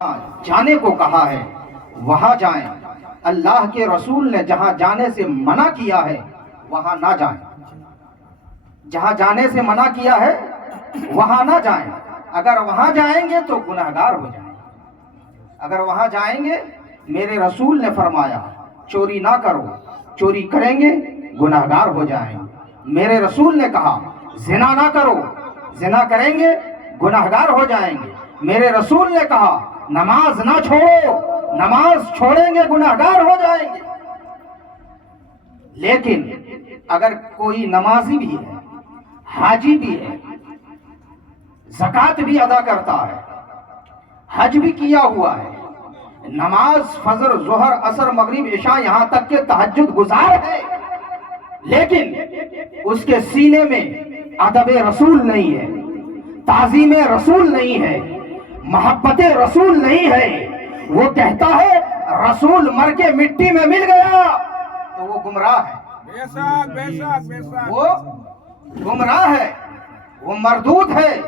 جانے کو کہا ہے وہاں جائیں، اللہ کے رسول نے جہاں جانے سے منع کیا ہے وہاں نہ جائیں، جہاں جانے سے منع کیا ہے وہاں نہ جائیں۔ اگر وہاں جائیں گے تو گناہگار ہو جائیں گے۔ اگر وہاں جائیں گے، میرے رسول نے فرمایا چوری نہ کرو، چوری کریں گے گناہگار ہو جائیں گے۔ میرے رسول نے کہا زنا نہ کرو، زنا کریں گے گناہگار ہو جائیں گے۔ میرے رسول نے کہا نماز نہ چھوڑو، نماز چھوڑیں گے گناہگار ہو جائیں گے۔ لیکن اگر کوئی نمازی بھی ہے، حاجی بھی ہے، زکوٰۃ بھی ادا کرتا ہے، حج بھی کیا ہوا ہے، نماز فجر ظہر عصر مغرب عشاء یہاں تک کہ تہجد گزار ہے، لیکن اس کے سینے میں ادب رسول نہیں ہے، تعظیم رسول نہیں ہے، محبت رسول نہیں ہے، وہ کہتا ہے رسول مر کے مٹی میں مل گیا، تو وہ گمراہ ہے، وہ گمراہ ہے، وہ مردود ہے،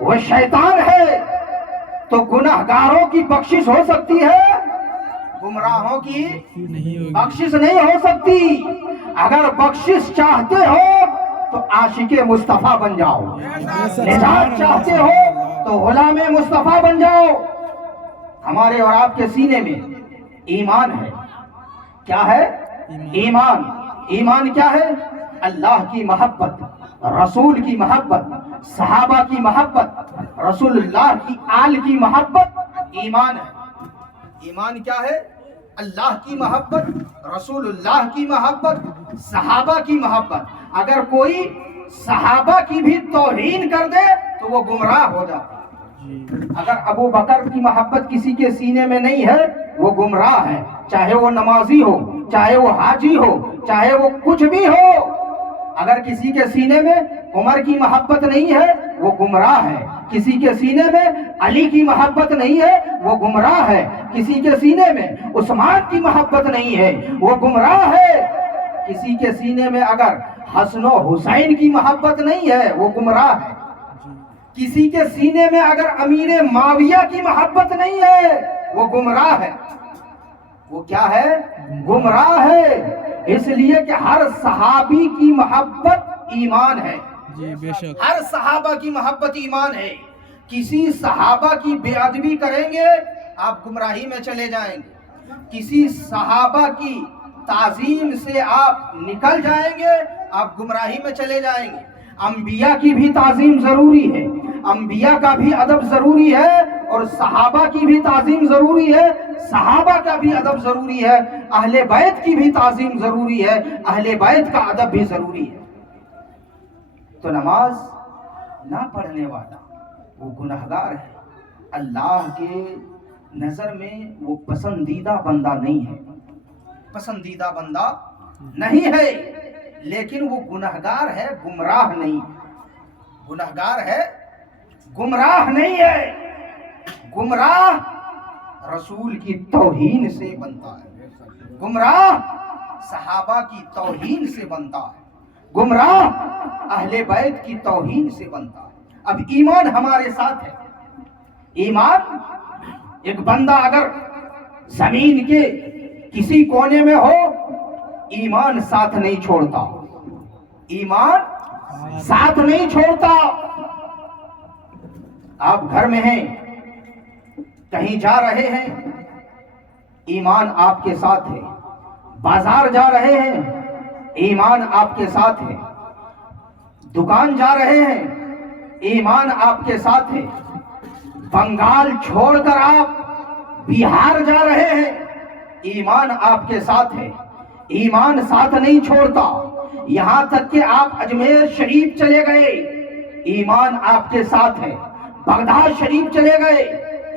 وہ شیطان ہے۔ تو گناہگاروں کی بخشش ہو سکتی ہے، گمراہوں کی بخشش نہیں ہو سکتی۔ اگر بخشش چاہتے ہو تو عاشق مصطفیٰ بن جاؤ، نجات چاہتے ہو تو غلام مصطفیٰ بن جاؤ۔ ہمارے اور آپ کے سینے میں ایمان ہے۔ کیا ہے؟ ایمان۔ ایمان کیا ہے؟ اللہ کی محبت، رسول کی محبت، صحابہ کی محبت، رسول اللہ کی آل کی محبت ایمان ہے۔ ایمان کیا ہے؟ اللہ کی محبت، رسول اللہ کی محبت، صحابہ کی محبت۔ اگر کوئی صحابہ کی بھی توہین کر دے تو وہ گمراہ ہو جاتا ہے۔ اگر ابو بکر کی محبت کسی کے سینے میں نہیں ہے وہ گمراہ ہے، چاہے وہ نمازی ہو، چاہے وہ حاجی ہو، چاہے وہ کچھ بھی ہو۔ اگر کسی کے سینے میں عمر کی محبت نہیں ہے وہ گمراہ ہے، کسی کے سینے میں علی کی محبت نہیں ہے وہ گمراہ ہے، کسی کے سینے میں عثمان کی محبت نہیں ہے وہ گمراہ ہے، کسی کے سینے میں اگر حسن و حسین کی محبت نہیں ہے وہ گمراہ ہے، کسی کے سینے میں اگر امیر معاویہ کی محبت نہیں ہے وہ گمراہ ہے۔ وہ کیا ہے؟ گمراہ ہے۔ اس لیے کہ ہر صحابی کی محبت ایمان ہے، ہر صحابہ کی محبت ایمان ہے۔ کسی صحابہ کی بے ادبی کریں گے آپ گمراہی میں چلے جائیں گے، کسی صحابہ کی تعظیم سے آپ نکل جائیں گے آپ گمراہی میں چلے جائیں گے۔ انبیاء کی بھی تعظیم ضروری ہے، انبیاء کا بھی ادب ضروری ہے، اور صحابہ کی بھی تعظیم ضروری ہے، صحابہ کا بھی ادب ضروری ہے، اہل بیت کی بھی تعظیم ضروری ہے، اہل بیت کا ادب بھی ضروری ہے۔ تو نماز نہ پڑھنے والا وہ گناہگار ہے، اللہ کے نظر میں وہ پسندیدہ بندہ نہیں ہے، پسندیدہ بندہ نہیں ہے، لیکن وہ گناہگار ہے، گمراہ نہیں ہے، گناہگار ہے، گمراہ نہیں ہے۔ گمراہ رسول کی توہین سے بنتا ہے، گمراہ صحابہ کی توہین سے بنتا ہے، گمراہ اہل بیت کی توہین سے بنتا ہے۔ اب ایمان ہمارے ساتھ ہے۔ ایمان، ایک بندہ اگر زمین کے کسی کونے میں ہو ایمان ساتھ نہیں چھوڑتا، ایمان ساتھ نہیں چھوڑتا۔ آپ گھر میں ہیں، کہیں جا رہے ہیں، ایمان آپ کے ساتھ ہے، بازار جا رہے ہیں ایمان آپ کے ساتھ ہے، دکان جا رہے ہیں ایمان آپ کے ساتھ ہے، بنگال چھوڑ کر آپ بہار جا رہے ہیں ایمان آپ کے ساتھ ہے، ایمان ساتھ نہیں چھوڑتا۔ یہاں تک کہ آپ اجمیر شریف چلے گئے ایمان آپ کے ساتھ ہے، بغداد شریف چلے گئے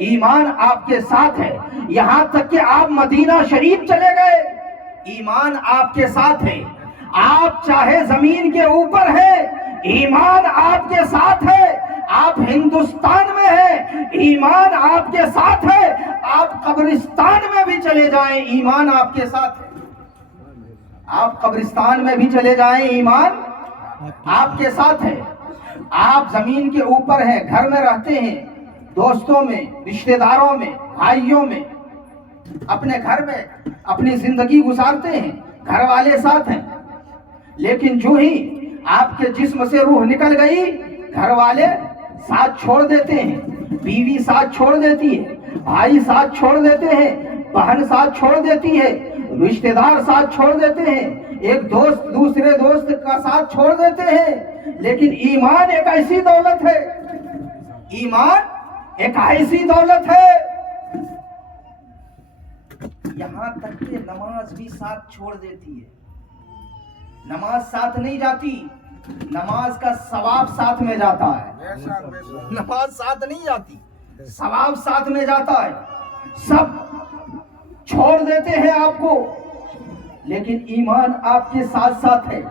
ایمان آپ کے ساتھ ہے، یہاں تک کہ آپ مدینہ شریف چلے گئے ایمان آپ کے ساتھ ہے۔ آپ چاہے زمین کے اوپر ہیں ایمان آپ کے ساتھ ہے، آپ ہندوستان میں ہیں ایمان آپ کے ساتھ ہے، آپ قبرستان میں بھی چلے جائیں ایمان آپ کے ساتھ ہے، آپ قبرستان میں بھی چلے جائیں ایمان آپ کے ساتھ ہے۔ آپ زمین کے اوپر ہیں، گھر میں رہتے ہیں، دوستوں میں، رشتہ داروں میں، بھائیوں میں، اپنے گھر میں اپنی زندگی گزارتے ہیں، گھر والے ساتھ ہیں، لیکن جو ہی آپ کے جسم سے روح نکل گئی گھر والے ساتھ چھوڑ دیتے ہیں، بیوی ساتھ چھوڑ دیتی ہے، بھائی ساتھ چھوڑ دیتے ہیں، بہن ساتھ چھوڑ دیتی ہے، رشتہ دار ساتھ چھوڑ دیتے ہیں، ایک دوست دوسرے دوست کا ساتھ چھوڑ دیتے ہیں، لیکن ایمان ایک ایسی دولت ہے، ایمان ایک ایسی دولت ہے، یہاں تک کہ نماز بھی ساتھ چھوڑ دیتی ہے، نماز ساتھ نہیں جاتی، نماز کا ثواب ساتھ میں جاتا ہے، نماز ساتھ نہیں جاتی، ثواب ساتھ میں جاتا ہے، سب چھوڑ دیتے ہیں آپ کو، لیکن ایمان آپ کے ساتھ ساتھ ہے،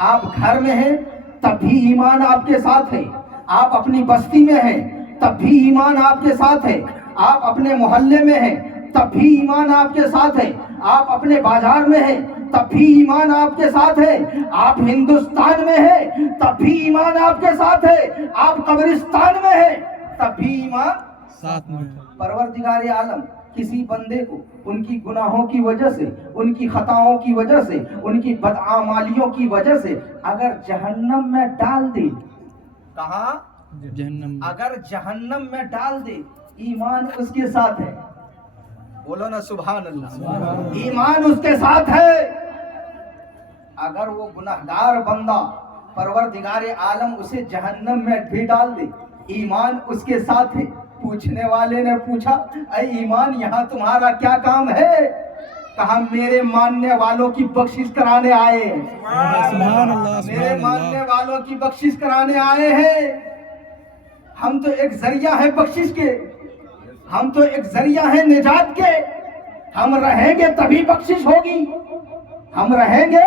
آپ گھر میں ہیں تب بھی ایمان آپ کے ساتھ ہے، آپ اپنی بستی میں ہیں تب بھی ایمان آپ کے ساتھ ہے، آپ اپنے محلے میں ہیں تب بھی ایمان آپ کے ساتھ ہے، آپ اپنے بازار میں ہیں تب بھی ایمان آپ کے ساتھ ہے، آپ ہندوستان میں ہیں تب بھی ایمان آپ کے ساتھ ہے، آپ قبرستان میں ہیں تب بھی ایمان ساتھ میں ہے۔ پروردگار عالم کسی بندے کو ان کی گناہوں کی وجہ سے، ان کی خطاؤں کی وجہ سے، ان کی بدعمالیوں کی وجہ سے اگر جہنم میں ڈال دے، کہاں؟ جہنم، اگر جہنم میں ڈال دے، ایمان اس کے ساتھ ہے، بولو نا سبحان اللہ، ایمان اس کے ساتھ ہے، اگر وہ گناہگار بندہ پروردگار عالم اسے جہنم میں بھی ڈال دے، ایمان اس کے ساتھ ہے۔ پوچھنے والے نے پوچھا اے ایمان یہاں تمہارا کیا کام ہے؟ کہا میرے ماننے والوں کی بخشش کرانے آئے ہیں، میرے ماننے والوں کی بخشش کرانے آئے ہیں، ہم تو ایک ذریعہ ہے بخشش کے، ہم تو ایک ذریعہ ہے نجات کے، ہم رہیں گے تبھی بخشش ہوگی، ہم رہیں گے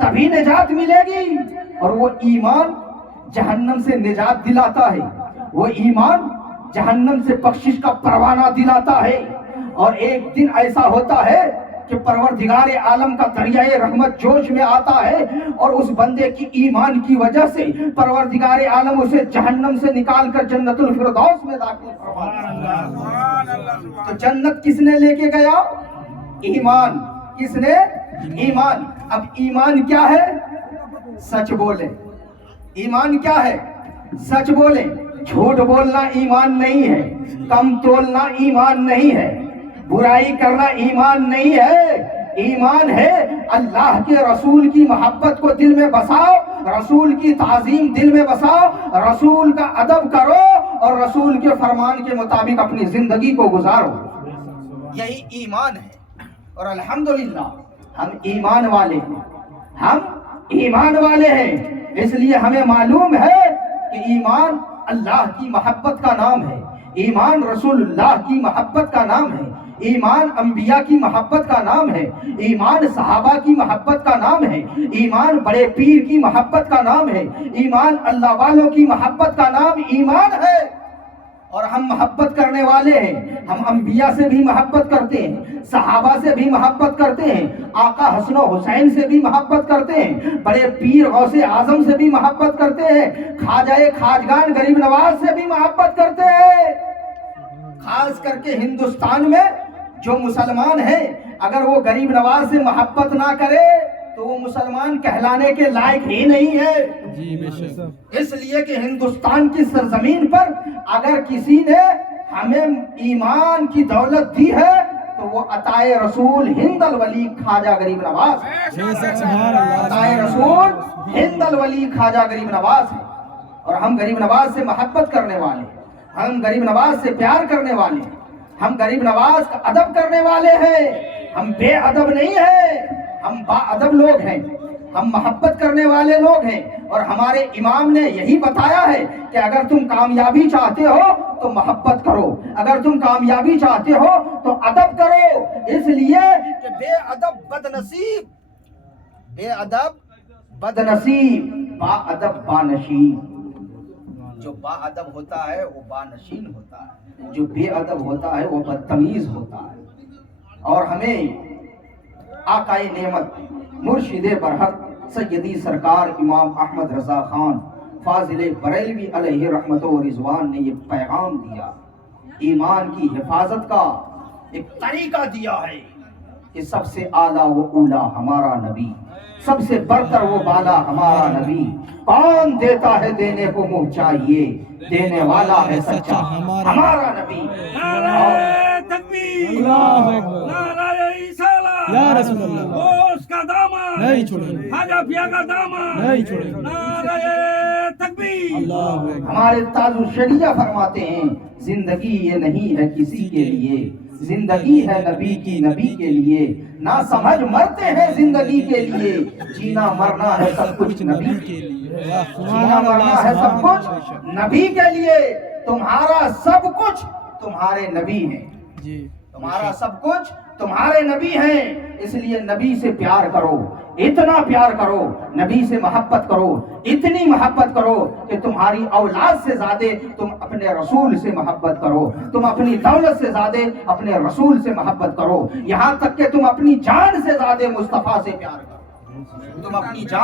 تبھی نجات ملے گی، اور وہ ایمان جہنم سے نجات دلاتا ہے، وہ ایمان جہنم سے بخشش کا پروانہ دلاتا ہے، اور ایک دن ایسا ہوتا ہے کہ پروردگار عالم کا دریائے رحمت جوش میں آتا ہے، اور اس بندے کی ایمان کی وجہ سے پروردگار عالم اسے جہنم سے نکال کر جنت الفردوس میں داخل فرماتا ہے۔ تو جنت کس نے لے کے گیا؟ ایمان، کس نے؟ ایمان۔ اب ایمان کیا ہے؟ سچ بولے، ایمان کیا ہے؟ سچ بولے، جھوٹ بولنا ایمان نہیں ہے، کم تولنا ایمان نہیں ہے، برائی کرنا ایمان نہیں ہے، ایمان ہے اللہ کے رسول کی محبت کو دل میں بساؤ، رسول کی تعظیم دل میں بساؤ، رسول کا ادب کرو اور رسول کے فرمان کے مطابق اپنی زندگی کو گزارو، یہی ایمان ہے۔ اور الحمدللہ ہم ایمان والے ہیں، ہم ایمان والے ہیں، اس لیے ہمیں معلوم ہے کہ ایمان اللہ کی محبت کا نام ہے، ایمان رسول اللہ کی محبت کا نام ہے، ایمان انبیاء کی محبت کا نام ہے، ایمان صحابہ کی محبت کا نام ہے، ایمان بڑے پیر کی محبت کا نام ہے، ایمان اللہ والوں کی محبت کا نام ایمان ہے، اور ہم محبت کرنے والے ہیں، ہم انبیاء سے بھی محبت کرتے ہیں، صحابہ سے بھی محبت کرتے ہیں، آقا حسن و حسین سے بھی محبت کرتے ہیں، بڑے پیر غوث اعظم سے بھی محبت کرتے ہیں، خواجہ خواجگان غریب نواز سے بھی محبت کرتے ہیں۔ خاص کر کے ہندوستان میں جو مسلمان ہیں اگر وہ غریب نواز سے محبت نہ کرے تو وہ مسلمان کہلانے کے لائق ہی نہیں ہے، اس لیے کہ ہندوستان کی سرزمین پر اگر کسی نے ہمیں ایمان کی دولت دی ہے تو وہ عطائے رسول ہند الولی خواجہ غریب نواز، عطائے رسول ہند الولی خواجہ غریب نواز ہے، اور ہم غریب نواز سے محبت کرنے والے ہیں، ہم غریب نواز سے پیار کرنے والے ہیں، ہم غریب نواز کا ادب کرنے والے ہیں، ہم بے ادب نہیں ہیں، ہم با ادب لوگ ہیں، ہم محبت کرنے والے لوگ ہیں، اور ہمارے امام نے یہی بتایا ہے کہ اگر تم کامیابی چاہتے ہو تو محبت کرو، اگر تم کامیابی چاہتے ہو تو ادب کرو، اس لیے کہ بے ادب بد نصیب، بے ادب بد نصیب، با ادب با نشیب، جو با ادب ہوتا ہے وہ با نشین ہوتا ہے، جو بے ادب ہوتا ہے وہ بدتمیز ہوتا ہے، اور ہمیں آقائے نعمت مرشد برحق سیدی سرکار امام احمد رضا خان فاضل بریلوی علیہ رحمت و رضوان نے یہ پیغام دیا، ایمان کی حفاظت کا ایک طریقہ دیا ہے کہ سب سے اعلیٰ و اولا ہمارا نبی، سب سے برتر و بالا ہمارا نبی، کون دیتا ہے دینے کو منہ چاہیے، دینے والا ہے سچا ہمارا نبی۔ نعرہ تکبیر، نعرہ رسالت، یا رسول اللہ، اس کا دامن نہیں چھوڑیں، خواجہ پیا کا دامن نہیں چھوڑیں، نعرہ تکبیر۔ اللہ اکبر۔ ہمارے تاج الشریعہ فرماتے ہیں زندگی یہ نہیں ہے کسی کے لیے، زندگی ہے نبی کی نبی کے لیے، نہ سمجھ مرتے ہیں زندگی کے لیے، جینا مرنا ہے سب کچھ نبی کے لیے، جینا مرنا ہے سب کچھ نبی کے لیے۔ تمہارا سب کچھ تمہارے نبی ہیں، جی تمہارا سب کچھ تمہارے نبی ہیں، اس لیے نبی سے پیار کرو، اتنا پیار کرو، نبی سے محبت کرو، اتنی محبت کرو کہ تمہاری اولاد سے زیادہ تم اپنے رسول سے محبت کرو، تم اپنی دولت سے زیادہ اپنے رسول سے محبت کرو، یہاں تک کہ تم اپنی جان سے زیادہ مصطفیٰ سے پیار کرو، تم اپنی جان